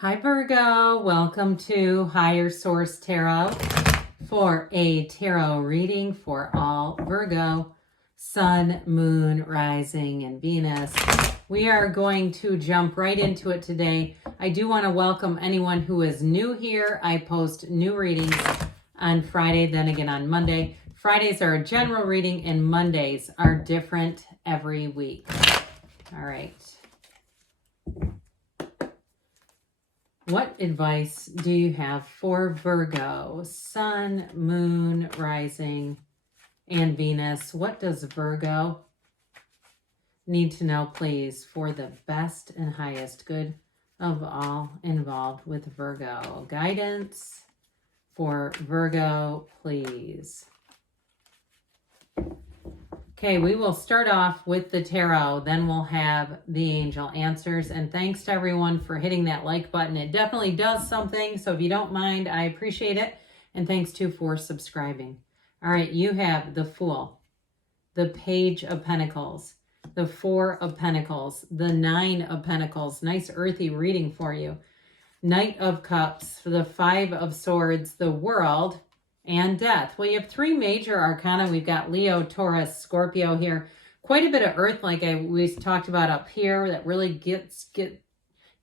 Hi Virgo, welcome to Higher Source Tarot for a tarot reading for all Virgo, Sun, Moon, Rising, and Venus. We are going to jump right into it today. I do want to welcome anyone who is new here. I post new readings on Friday, then again on Monday. Fridays are a general reading and Mondays are different every week. All right. What advice do you have for Virgo, Sun, Moon, Rising, and Venus? What does Virgo need to know, please, for the best and highest good of all involved with Virgo? Guidance for Virgo, please. Okay, we will start off with the tarot, then we'll have the angel answers. And thanks to everyone for hitting that like button. It definitely does something, so if you don't mind, I appreciate it. And thanks too for subscribing. All right, you have the Fool, the Page of Pentacles, the Four of Pentacles, the Nine of Pentacles. Nice earthy reading for you. Knight of Cups, the Five of Swords, the World, and Death. Well, you have three major arcana. We've got Leo, Taurus, Scorpio here. Quite a bit of earth, like we talked about up here, that really gets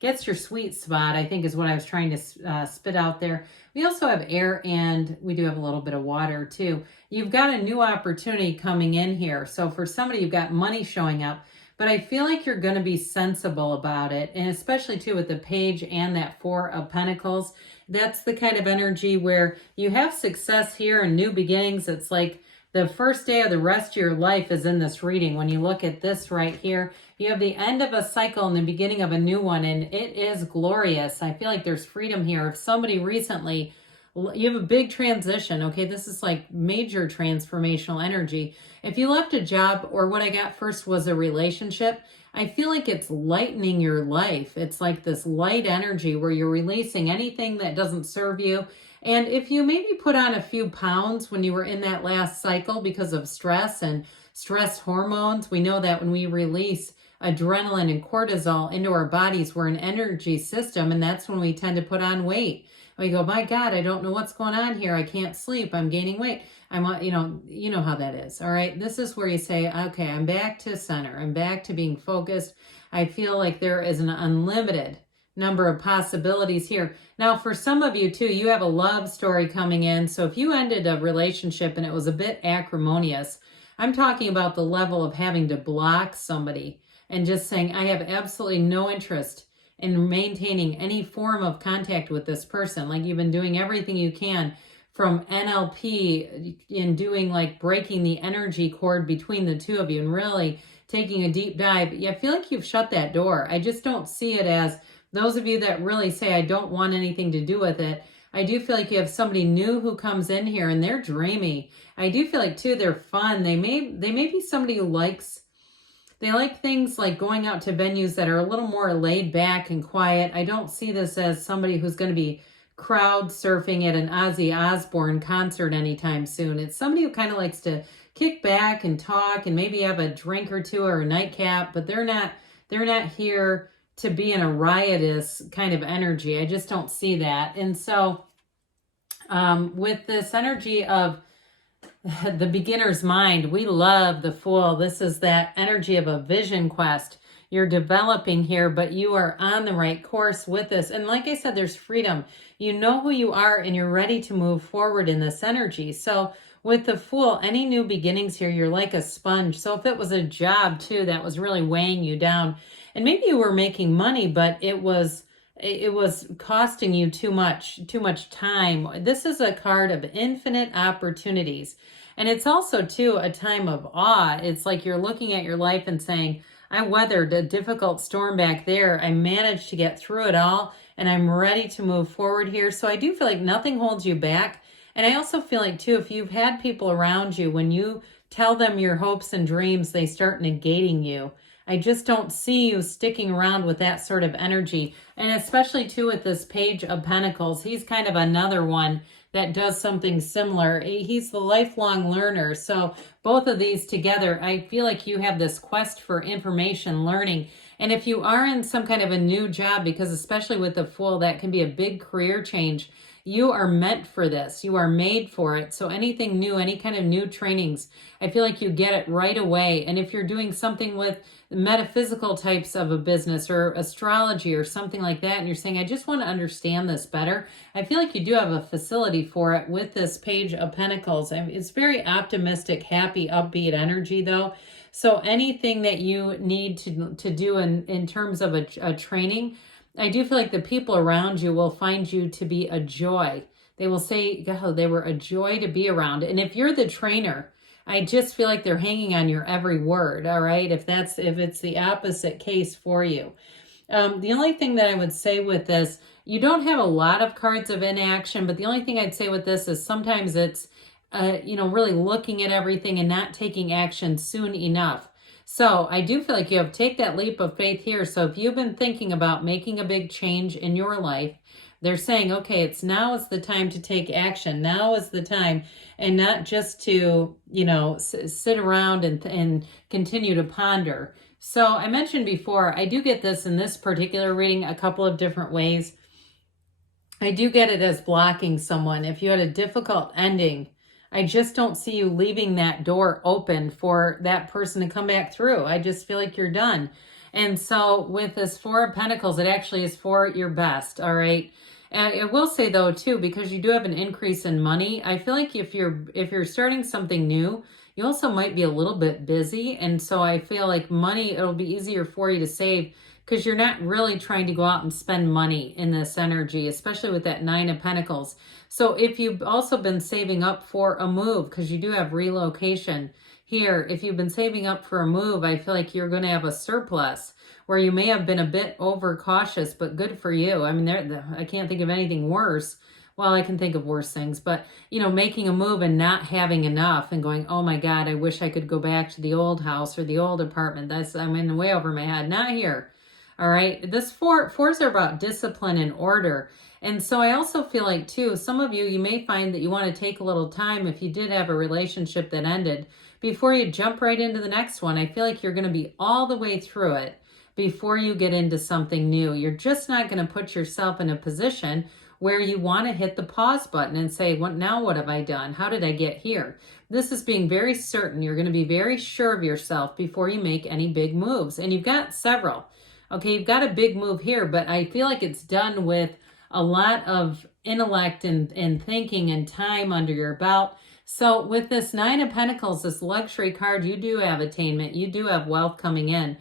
your sweet spot, I think is what I was trying to spit out there. We also have air, and we do have a little bit of water too. You've got a new opportunity coming in here. So for somebody, you've got money showing up, but I feel like you're going to be sensible about it. And especially too with the Page and that Four of Pentacles. That's the kind of energy where you have success here and new beginnings. It's like the first day of the rest of your life is in this reading. When you look at this right here, you have the end of a cycle and the beginning of a new one, and it is glorious. I feel like there's freedom here. If somebody recently, you have a big transition, okay? This is like major transformational energy. If you left a job, or what I got first was a relationship, I feel like it's lightening your life. It's like this light energy where you're releasing anything that doesn't serve you. And if you maybe put on a few pounds when you were in that last cycle because of stress and stress hormones, we know that when we release adrenaline and cortisol into our bodies, we're an energy system, and that's when we tend to put on weight. We go, my God, I don't know what's going on here. I can't sleep. I'm gaining weight. You know how that is. All right. This is where you say, okay, I'm back to center. I'm back to being focused. I feel like there is an unlimited number of possibilities here. Now, for some of you too, you have a love story coming in. So if you ended a relationship and it was a bit acrimonious, I'm talking about the level of having to block somebody and just saying, I have absolutely no interest in maintaining any form of contact with this person. Like you've been doing everything you can from NLP in doing like breaking the energy cord between the two of you and really taking a deep dive. I feel like you've shut that door. I just don't see it as those of you that really say, I don't want anything to do with it. I do feel like you have somebody new who comes in here and they're dreamy. I do feel like too, they're fun. They may be somebody who they like things like going out to venues that are a little more laid back and quiet. I don't see this as somebody who's going to be crowd surfing at an Ozzy Osbourne concert anytime soon. It's somebody who kind of likes to kick back and talk and maybe have a drink or two or a nightcap, but they're not here to be in a riotous kind of energy. I just don't see that. And so with this energy of the beginner's mind, we love the Fool. This is that energy of a vision quest. You're developing here, but you are on the right course with this. And like I said, there's freedom. You know who you are and you're ready to move forward in this energy. So with the Fool, any new beginnings here, you're like a sponge. So if it was a job too that was really weighing you down, and maybe you were making money, but it was costing you too much time. This is a card of infinite opportunities. And it's also too a time of awe. It's like you're looking at your life and saying, I weathered a difficult storm back there. I managed to get through it all and I'm ready to move forward here. So I do feel like nothing holds you back. And I also feel like too, if you've had people around you, when you tell them your hopes and dreams, they start negating you. I just don't see you sticking around with that sort of energy. And especially too with this Page of Pentacles, he's kind of another one that does something similar. He's the lifelong learner. So both of these together, I feel like you have this quest for information, learning, And if you are in some kind of a new job, because especially with the Fool, that can be a big career change, you are meant for this. You are made for it. So anything new, any kind of new trainings, I feel like you get it right away. And if you're doing something with metaphysical types of a business or astrology or something like that, and you're saying, I just want to understand this better, I feel like you do have a facility for it with this Page of Pentacles. I mean, it's very optimistic, happy, upbeat energy though. So anything that you need to do in terms of a training, I do feel like the people around you will find you to be a joy. They will say, oh, they were a joy to be around. And if you're the trainer, I just feel like they're hanging on your every word, all right? If it's the opposite case for you. The only thing that I would say with this, you don't have a lot of cards of inaction, but the only thing I'd say with this is sometimes it's, really looking at everything and not taking action soon enough. So I do feel like you have to take that leap of faith here. So if you've been thinking about making a big change in your life, they're saying, okay, now is the time to take action. Now is the time, and not just to, sit around and continue to ponder. So I mentioned before, I do get this in this particular reading a couple of different ways. I do get it as blocking someone. If you had a difficult ending, I just don't see you leaving that door open for that person to come back through. I just feel like you're done. And so with this Four of Pentacles, it actually is for your best, all right? And I will say though too, because you do have an increase in money, I feel like if you're starting something new, you also might be a little bit busy. And so I feel like money, it'll be easier for you to save because you're not really trying to go out and spend money in this energy, especially with that Nine of Pentacles. So if you've also been saving up for a move, because you do have relocation here, if you've been saving up for a move, I feel like you're going to have a surplus where you may have been a bit overcautious, but good for you. I mean, I can't think of anything worse. Well, I can think of worse things, but, making a move and not having enough and going, oh my God, I wish I could go back to the old house or the old apartment. I'm in way over my head. Not here. All right. This fours are about discipline and order. And so I also feel like too, some of you may find that you want to take a little time if you did have a relationship that ended before you jump right into the next one. I feel like you're going to be all the way through it before you get into something new. You're just not going to put yourself in a position where you want to hit the pause button and say, now what have I done? How did I get here? This is being very certain. You're going to be very sure of yourself before you make any big moves. And you've got several. Okay, you've got a big move here, but I feel like it's done with a lot of intellect and thinking and time under your belt. So with this Nine of Pentacles, this luxury card, you do have attainment. You do have wealth coming in.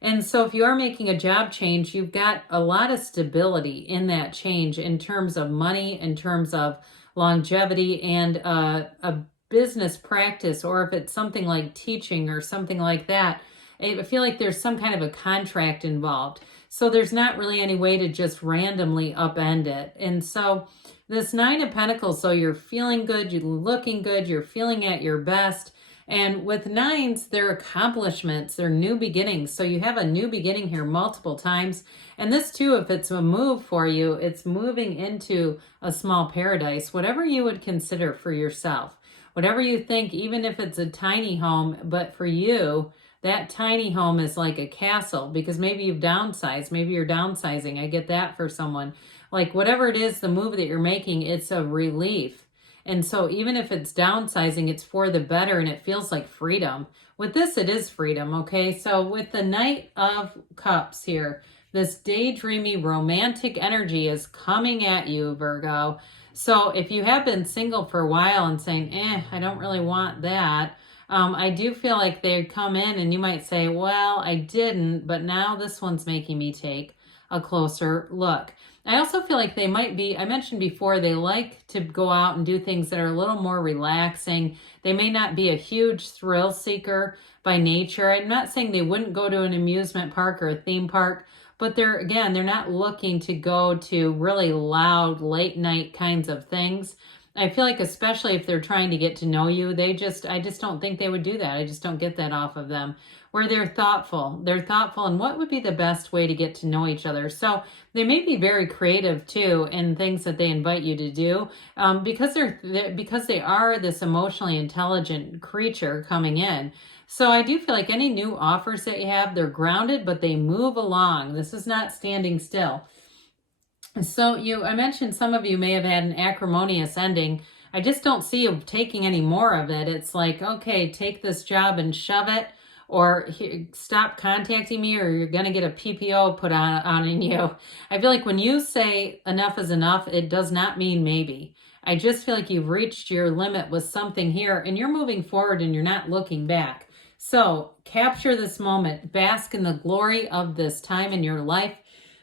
And so if you are making a job change, you've got a lot of stability in that change in terms of money, in terms of longevity and a business practice, or if it's something like teaching or something like that, I feel like there's some kind of a contract involved. So there's not really any way to just randomly upend it. And so this Nine of Pentacles, so you're feeling good, you're looking good, you're feeling at your best. And with nines, they're accomplishments, they're new beginnings. So you have a new beginning here multiple times. And this too, if it's a move for you, it's moving into a small paradise, whatever you would consider for yourself. Whatever you think, even if it's a tiny home, but for you, that tiny home is like a castle because maybe you've downsized. Maybe you're downsizing. I get that for someone. Like whatever it is, the move that you're making, it's a relief. And so even if it's downsizing, it's for the better and it feels like freedom. With this, it is freedom, okay? So with the Knight of Cups here, this daydreamy romantic energy is coming at you, Virgo. So if you have been single for a while and saying, I don't really want that, I do feel like they come in and you might say, well, I didn't, but now this one's making me take a closer look. I also feel like they might be, I mentioned before, they like to go out and do things that are a little more relaxing. They may not be a huge thrill seeker by nature. I'm not saying they wouldn't go to an amusement park or a theme park, but they're not looking to go to really loud late night kinds of things. I feel like especially if they're trying to get to know you, I just don't think they would do that. I just don't get that off of them. Where they're thoughtful and what would be the best way to get to know each other. So they may be very creative too in things that they invite you to do because they are this emotionally intelligent creature coming in. So I do feel like any new offers that you have, they're grounded, but they move along. This is not standing still. So I mentioned some of you may have had an acrimonious ending. I just don't see you taking any more of it. It's like, okay, take this job and shove it, or stop contacting me, or you're going to get a PPO put on in you. I feel like when you say enough is enough, it does not mean maybe. I just feel like you've reached your limit with something here, and you're moving forward and you're not looking back. So capture this moment, bask in the glory of this time in your life,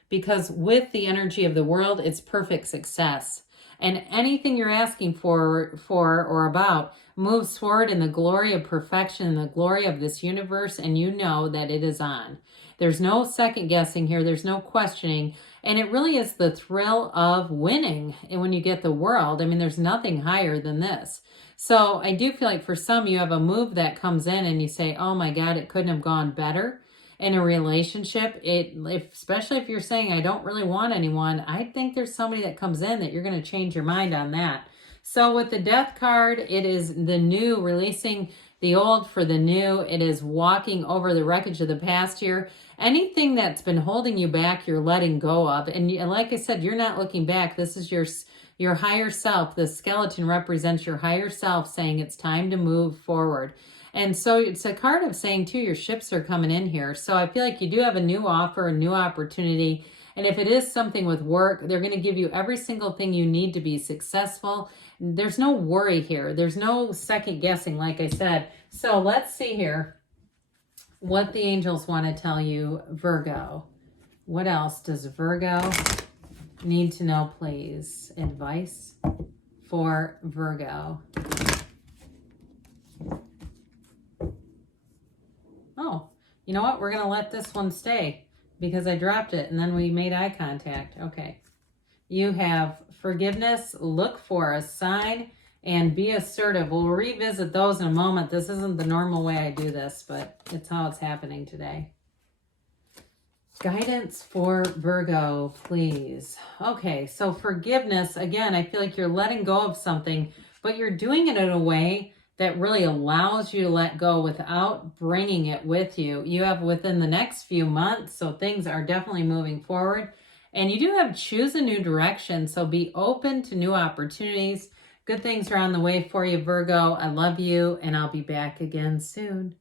because with the energy of the world, it's perfect success. And anything you're asking for or about moves forward in the glory of perfection, in the glory of this universe, and you know that it is on. There's no second guessing here. There's no questioning. And it really is the thrill of winning. And when you get the world, I mean, there's nothing higher than this. So I do feel like for some, you have a move that comes in and you say, oh my God, it couldn't have gone better. In a relationship, especially if you're saying, I don't really want anyone, I think there's somebody that comes in that you're going to change your mind on that. So with the Death card, it is the new, releasing the old for the new. It is walking over the wreckage of the past here. Anything that's been holding you back, you're letting go of. And like I said, you're not looking back. This is your higher self. The skeleton represents your higher self saying it's time to move forward. And so it's a card of saying, too, your ships are coming in here. So I feel like you do have a new offer, a new opportunity. And if it is something with work, they're going to give you every single thing you need to be successful. There's no worry here. There's no second guessing, like I said. So let's see here what the angels want to tell you, Virgo. What else does Virgo need to know, please? Advice for Virgo. Oh, you know what? We're going to let this one stay because I dropped it and then we made eye contact. Okay. You have forgiveness, look for a sign, and be assertive. We'll revisit those in a moment. This isn't the normal way I do this, but it's how it's happening today. Guidance for Virgo, please. Okay, so forgiveness, again, I feel like you're letting go of something, but you're doing it in a way that really allows you to let go without bringing it with you. You have within the next few months, so things are definitely moving forward. And you do have choose a new direction, so be open to new opportunities. Good things are on the way for you, Virgo. I love you, and I'll be back again soon.